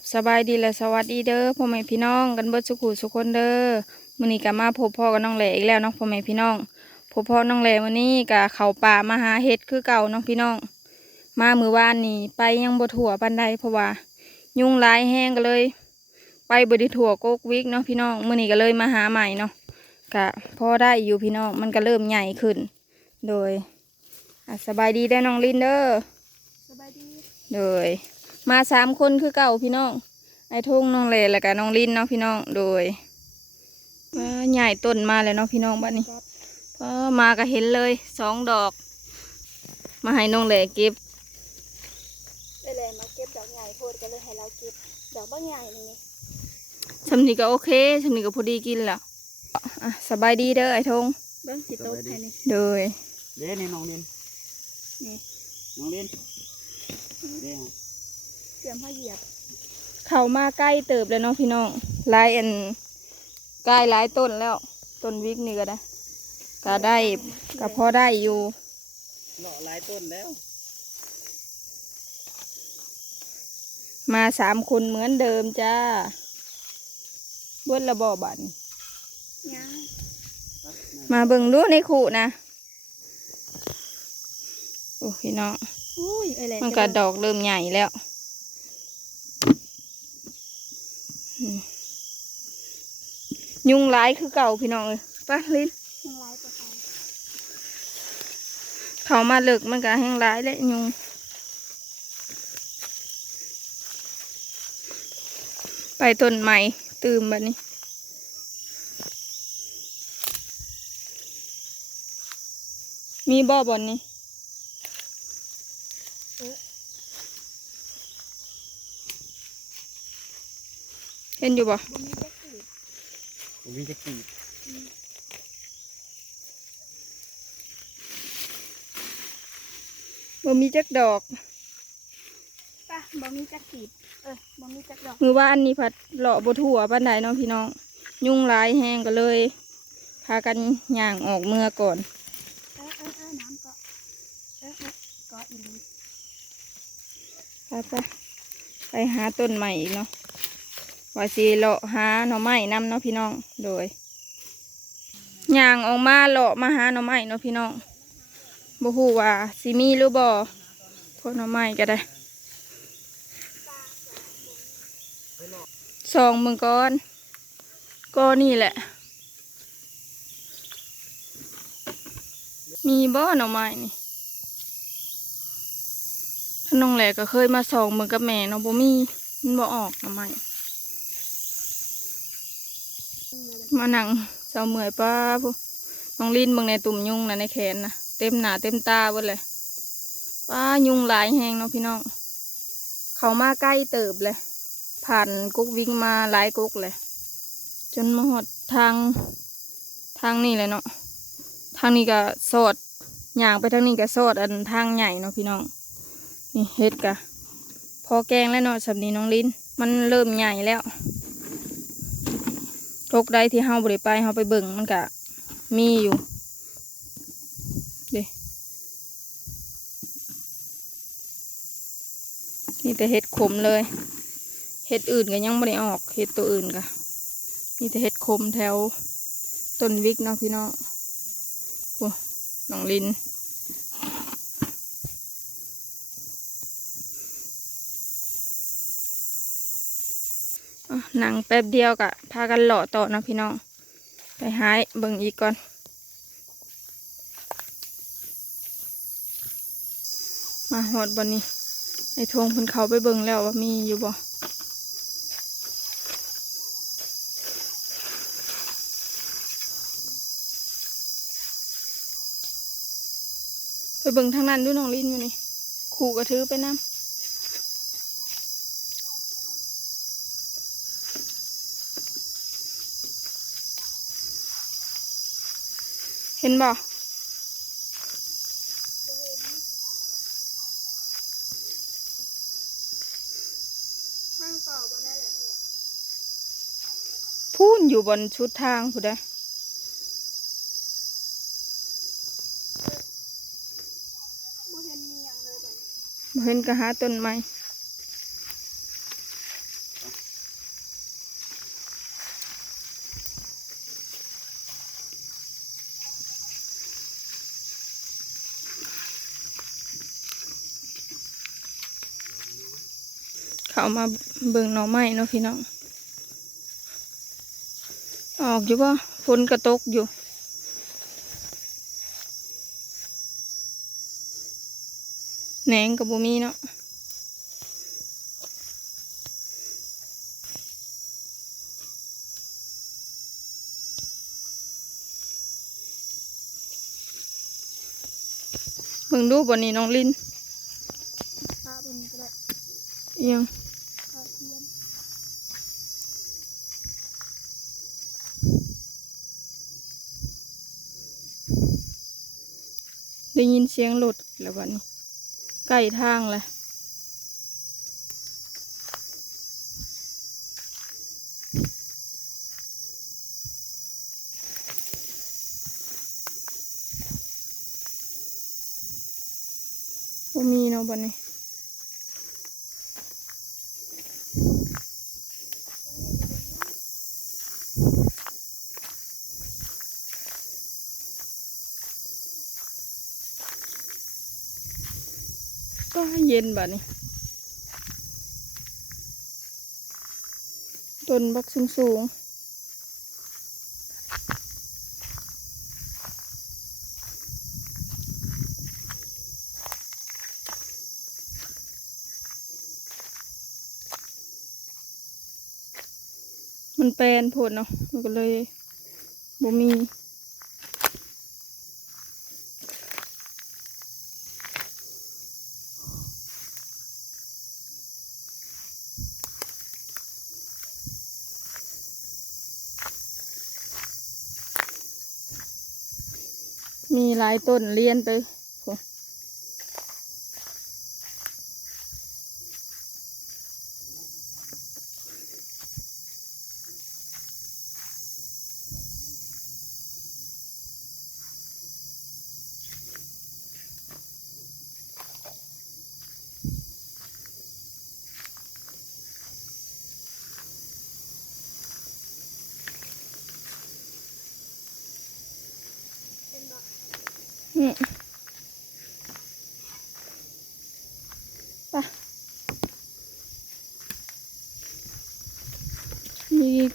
กับสบายดีและสวัสดีเด้อพ่อแม่พี่น้องกันเบิดสุขุสุกคนเด้อมื้อนี้ก็มาพบพ่อกับน้องแหล่อีกแล้วเนาะพ่อแม่พี่น้องพบพ่อน้องแหล่มื้อนี้ก็เข้าป่ามาหาเห็ดคือเก่าเนาะพี่น้อง มามื้อวานนี้ไปยังบ่ทั่วปานใดเพราะว่า ยุงหลายแห้งก็เลย ไปบ่ได้ทั่วโกกวิกเนาะพี่น้องมื้อนี้ก็เลยมาหาใหม่เนาะก็พอได้อยู่พี่น้องมันก็เริ่มใหญ่ขึ้น โดยอะสบายดีเด้อน้องลินเด้อสบายดีโดย มาสามคนคือเก่าพี่น้องไอ้ทุ่งน้องเลแล้วก็น้องลินเนาะพี่น้องโดยว้าใหญ่ต้นมาแล้วเนาะพี่น้องบ้านนี้พอมาก็เห็นเลยสองดอก มาให้น้องเลเก็บเลยเลยมาเก็บดอกใหญ่โพดก็เลยให้เราเก็บดอกบ้างใหญ่นี่สำนีก็โอเคสำนีก็พอดีกินแล้วอะสบายดีเด้อไอ้ทงเบิ้งสิโต๊ะให้นี่โดยเล่นนี่น้องเล่นนี่น้องเล่นเล่น เตรียมผ้าเหยียบ เข้ามาใกล้เติบแล้วเนาะพี่น้องหลายอันใกล้หลายต้นแล้ว ต้นวิกนี่ก็ได้ก็ได้ก็พอได้อยู่เลาะหลายต้นแล้ว มาสามคนเหมือนเดิมจ้าเบิ้ลระบอบันยังมาเบิ่งดูในขู่นะโอ้พี่น้องอุ้ยเอ้ยเลยมันก็ดอกเริ่มใหญ่แล้วอืม ยุงร้ายคือเก่าพี่น้องเลยปะลิ้นเขาเขามาเลิกมันก็แห้งร้ายและยุงไปต้นใหม่ตื่มแบบนี้มีบ่อบอนนี้ เห็นอยู่บ่บ่มีแจ็คกีดผมมีจะกี่บ่มีจักดอกป่ะบ่มีแจ็คกีดเออบ่มีแจ็คดอกมือว่าอันนี้ผัดเลาะบ่ทั่วปานใดเนาะพี่น้อง ยุงหลายแห้งก็เลย พากันย่างออกเมื่อก่อน เออเออเออน้ำเก็เออเออเก็อีหลีไปไปไปหาต้นใหม่อีกเนาะ ว่าสิเลาะหาหน่อไม้นำเนาะพี่น้องโดยย่างออกมาเลาะมาหาหน่อไม้เนาะพี่น้องบ่ฮู้ว่าสิมีหรือบ่พวกหน่อไม้ก็ได้สองมึงก่อนก็นี่แหละ มีบ่หน่อไม้นี่ถ้าน้องแหลก็เคยมาส่องมือกับแม่เนาะบ่มีมันบ่ออกหน่อไม้ มานั่งเศร้าเมื่อยป้าผู้น้องลินเบิ่งในตุ่มยุงนะในแขนนะเต็มหนาเต็มตาเบิดเลยป้ายุงหลายแหงเนาะพี่น้องเขามาใกล้เติบเลย ผ่านกุกวิ่งมาหลายกุกเลย จนมาหดทางทางนี้เลยเนาะทางนี้ก็สอดย่างไปทางนี้ก็สอดอันทางใหญ่เนาะพี่น้อง นี่เห็ดกะพอแกงแล้วเนาะสำนีน้องลิ้น มันเริ่มใหญ่แล้ว ทกได้ที่เฮาบริไปเฮาไปเบิ่งมันกะมีอยู่เด้นี่แต่เห็ดขมเลย เห็ดอื่นก็ยังไม่ได้ออกเห็ดตัวอื่นกะมีแต่เห็ดขมแถวต้นวิกเนาะพี่น้องพวกน้องลิน หนังแป๊บเดียวกะพากันหล่อต่อนะพี่น้อง ไปหายเบิ่งอีกก่อน มาหอดบนนี้ไอ้ทงเพิ่นเขาไปเบิ่งแล้วว่ามีอยู่บ่ไปเบิ่งทางนั้นดูน้องลินอยู่นี่ขู่กระถือไปน้ำ ห็นบ่ข้างต่อบ่ได้เลยพูนอยู่บนชุดทางผู้ใดบ่เห็นมีหยังเลยบัดนี้บ่เห็นก็หาต้นไม้ามาเบิ่งหน่อไม้เนาะพี่น้อง ออกอยู่ป่ะฝนกระตกอยู่ แหนงกับบุมีเนาะเบิ่งดูบนนี้น้องลินภาพมันก็ได้เอียง ภาพเทียม ได้ยินเสียงหลุดแล้ววันนี้ใกล้ทางเลยบ่มีเนาะบันนี้ ก็เย็นบัดนี้ต้นบักสูงสูงมันแปลนโพดเนาะมันก็เลยบ่มีายต้นเรียนไป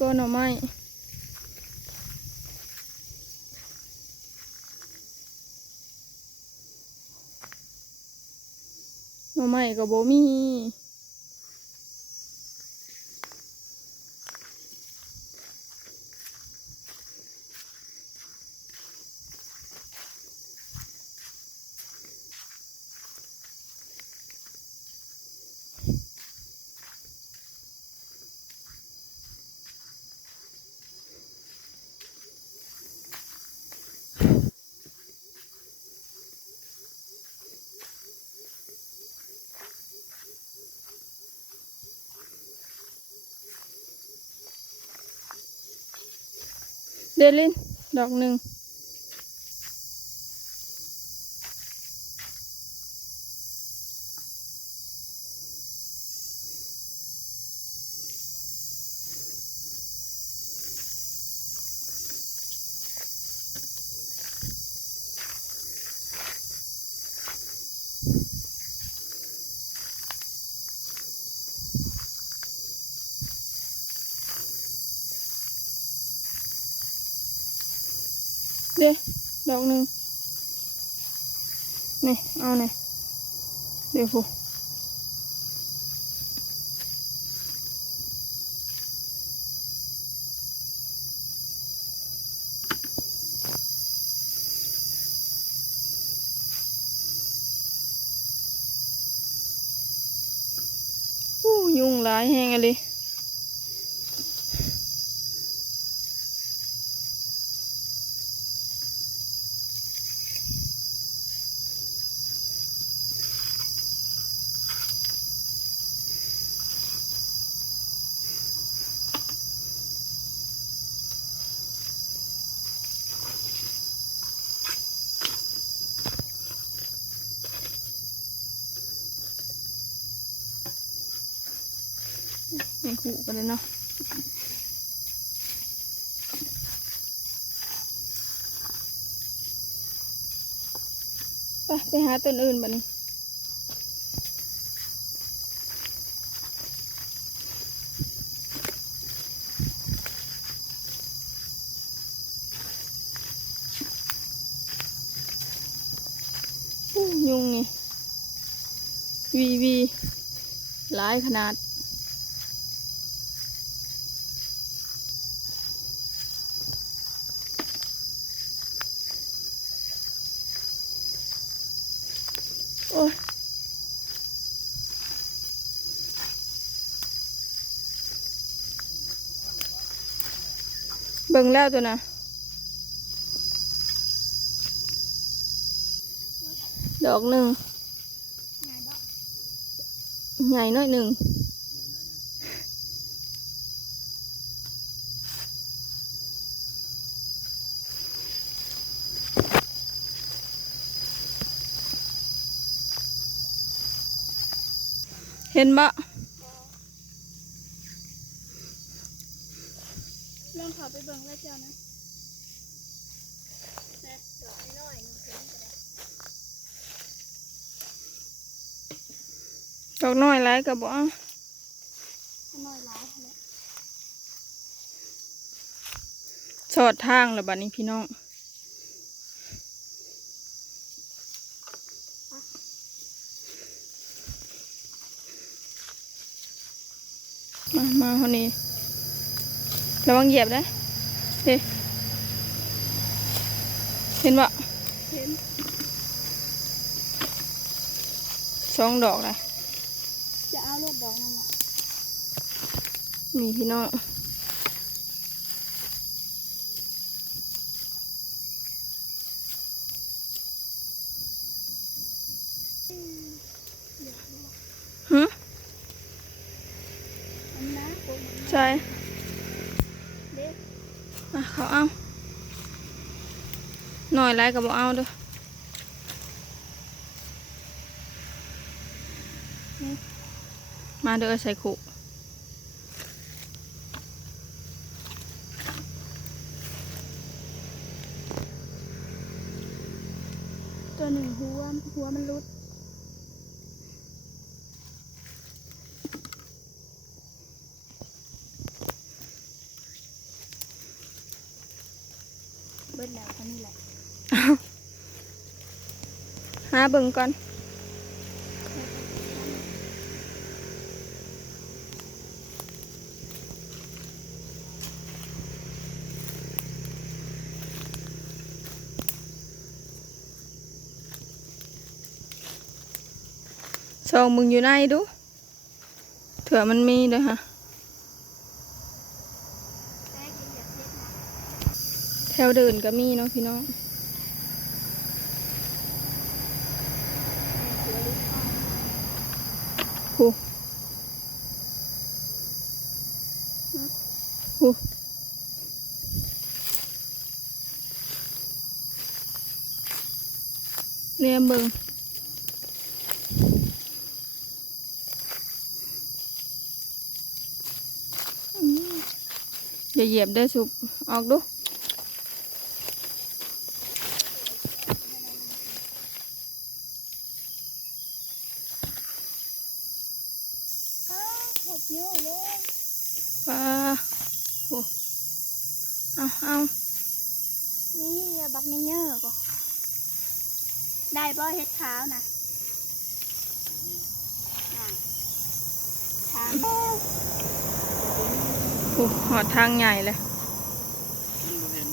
ก้นหน่อไม้หน่อไม้ก็บ่มี เดลินดอกหนึ่ง เด้ดอกหนึ่งนี่ เอาเนี่ยเดี๋ยวพูอู้ยุงหลายแหงอะเลย ม่ขู่กันเลยเนาะไปไปหาต้นอื่นบ้านี้ยุงไงวีวีหลายขนาด บิ่งแล้วตัวนะดอกหนึ่งใหญ่น้อยหนึ่งเห็นบ่ะ ลองเขอไปเบิ่งแล้วเจ้านะนะดอกน้อยๆหนึงถึงก็ได้ดอกน้อยหลายกับบ่น้อยหลายแหละสอดทางแล้วบัดนี้พี่น้องมามาคนนี้ระวังเหยียบนะ เฮ้เห็นบ่เห็นสองดอกเลยจะเอาลูกดอกนั่นล่ะมีพี่น้องฮึอันนะกูมันใช่เด็ก อะเขาเอาหน่อยไรกับบ่เอาด้อนี่มาเด้อใส่ขุตัวหนึ่งหัวหัวมันรุดเบิดแล้วก็นี่แหละ หาเบิ่งก่อนซองมึงอยู่ในดูเถื่อมันมีเด้อฮะแรกยังอยากเล็กนะแถวเดินก็มีเนาะพี่น้อง หูเรียมเบิงอืมอย่าเหยียบเด้อสุบออกดู อ้าวหมดเยอะเลย ปลาโอ้เอาเอา นี่บักเย อะๆก็ได้บ่เฮ็ดขาวนะอะถามโอ้หอดทางใหญ่เลยมันบ่เห็น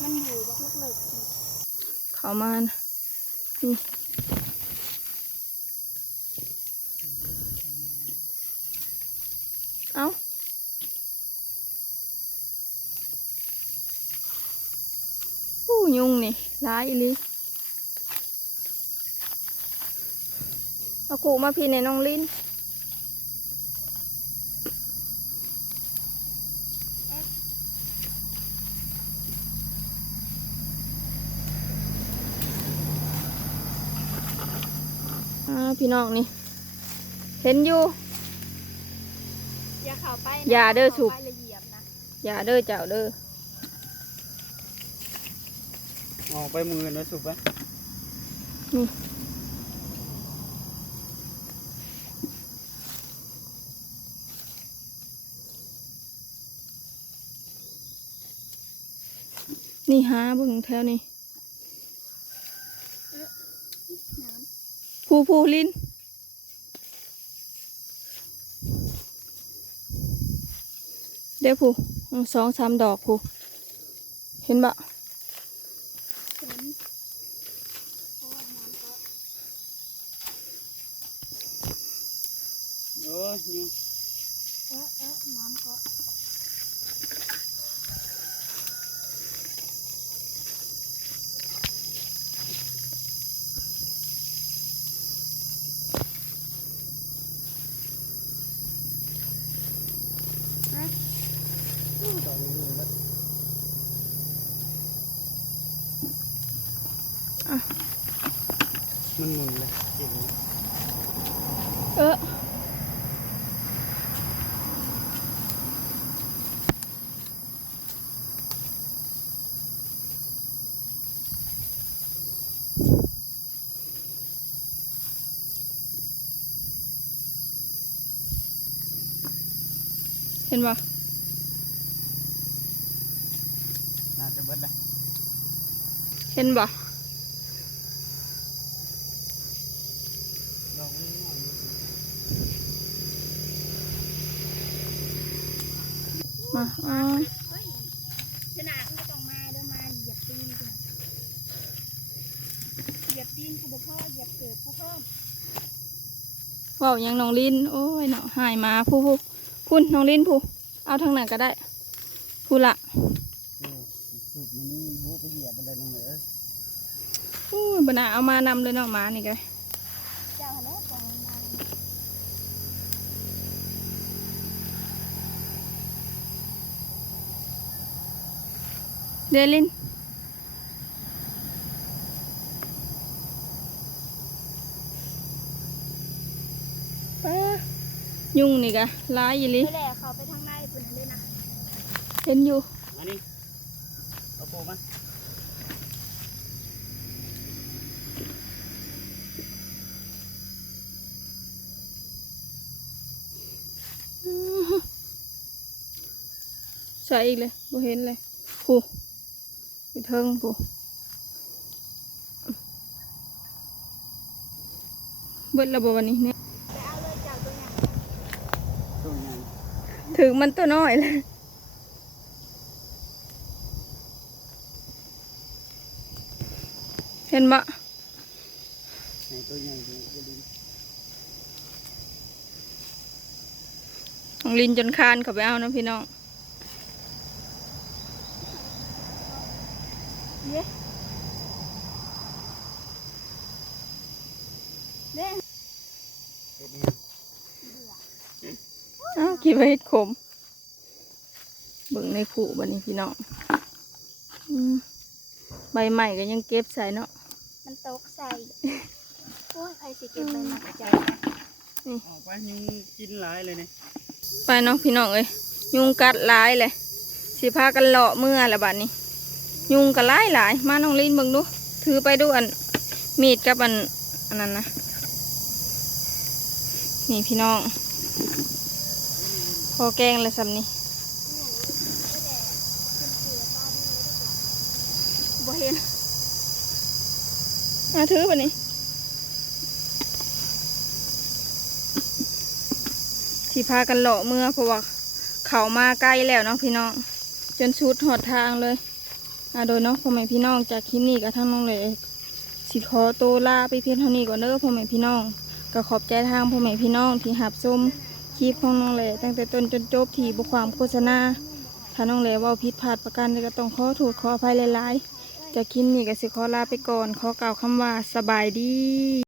มันอยู่บักเลิกๆสิเขามานะนี่เอาผู้ยุงนี่ ร้ายอีหลีเอากูมาพี่ในน้องลิ้นอ่าพี่น้องนี่ เห็นอยู่ อย่าเข้าไปนะอย่าเด้อสุบข้าไปละเอียบนะอย่าเด้อเจ้าเด้อ ออกไปมือแล้วสุบไปนี่นี่หาบิ่งแถวนี้ผู้ผู้ลินเดี๋ยวผู้สองสามดอกผู้เห็นบะ เห็นโอ้ยน้ำก็ โอ้ยยุงเออเออน้ำก็ดอกยุงเบิดมันหมุนเลยเก่งเลย เออ เห็นปะน่าจะเบิดเลยเห็นปะดอกมันน้อยอยู่มาอ๋อเฮ้ยขนาดไม่ต้องมาเด้อมาเหยียบตีนกูนะเหยียบตีนกูบ่พ่อเหยียบเกิดกูเพิ่มเว่ายังน้องลิน โอ้ยเนาะหายมาผู้ผู้ พุ่นน้องลินผู้เอาทางไหนก็ได้ผู้ละสูบมันนี่บูไปเหยียบบันไดลงเลยเอ้ยโอ้ยบนาเอามานำเลยนาะหมานี่ไงเจ้าหันเดลินป้า ยุงนี่กะร้ายอีหลิไปแหละเขาไปทางในปุ่นนั่นเลยนะเห็นอยู่ มานี่เอาโปมาใส่อีกเลยบ่เห็นเลยผู้ไปเทิงผู้เบิดระบบวันนี้เนี่ย ไปเอาเลยเจ้าตัวเนี้ย ตัวใหญ่ ถึงมันตัวน้อยเลยเห็นบะของลินจนคานเขาไปเอานะพี่น้องเย้เด้ เฮ็ดนี่อ้าวกี่ใบเห็ดขม เบิ่งในขู่บันนี้พี่น้องอืมใบใหม่ก็ยังเก็บใส่เนาะ มันตกใส่ โอ้ยใครสิเก็บไปหนักใจออกไปยุงกินหลายเลยเนี่ยไปเนาะพี่น้องเอ้ยยุงกัดหลายเลย สิพากันเลาะเมื่อละบัดนี้ ยุงก็หลายหลาย มาน้องลินเบิ่งดู ถือไปดูอัน มีดกับอันอันนั้นนะ นี่พี่น้องพ อแกงเลยสำนี้บ่เห็นมาถือบัดนี้ที่พากันเลาะเมื่อเพราะว่าเขามาใกล้แล้วเนาะพี่น้อง จนชุดหอดทางเลยอ่าโดยเนาะพ่อแม่พี่น้องจากคลิปนี้กับทั้งน้องเลยสิขอตัวลาไปเพียงเท่านี้ก่อนเด้อพ่อแม่พี่น้องก็ขอบใจทางพ่อแม่พี่น้องที่หับชม คลิปของน้องเล่ตั้งแต่ต้นจนจบที่บุความโฆษณา ถ้าน้องเล่ว่าผิดพลาดประการใดก็ต้องขอโทษขออภัยหลายๆ จากคลิปนี้ก็สิขอลาไปก่อน ขอกล่าวคำว่าสบายดี